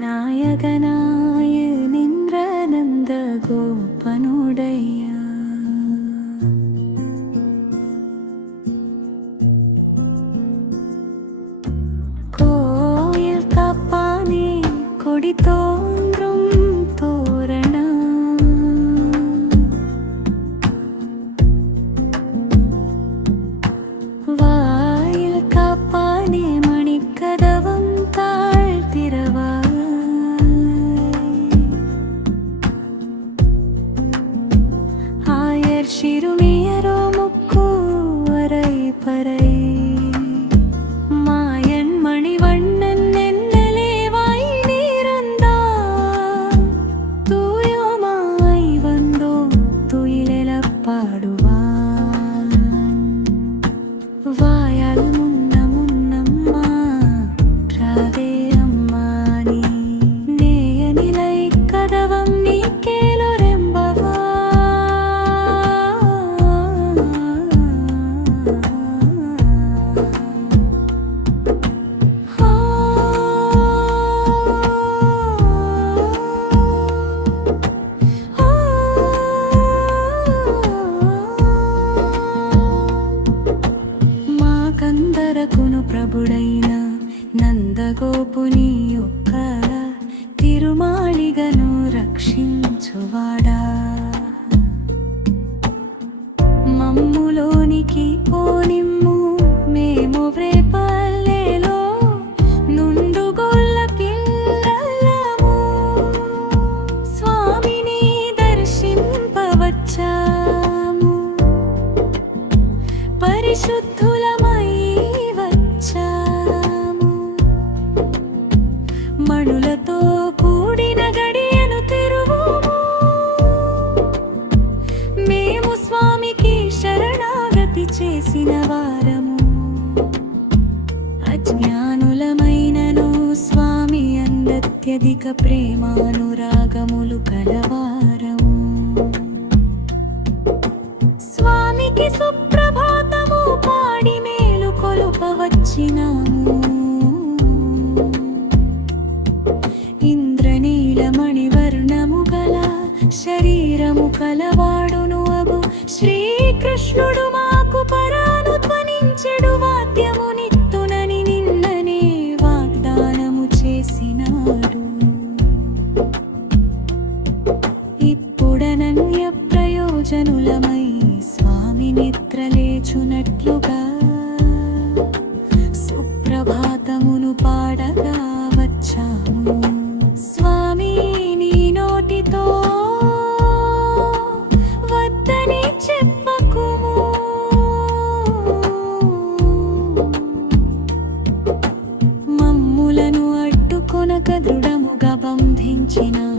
నాయగనా పొడితో వచ్చాము. మణులతో కూడిన గడియను మేము స్వామికి శరణాగతి చేసిన వారము. అజ్ఞానులమైనను స్వామి అందత్యధిక ప్రేమానురాగములు కలవారు. వచ్చినట్లుగా సుప్రభాతమును పాడగా వచ్చాము. స్వామి నీ నోటితో వద్దని చెప్పకుము. మమ్ములను అడ్డుకొనక దృఢముగా బంధించినా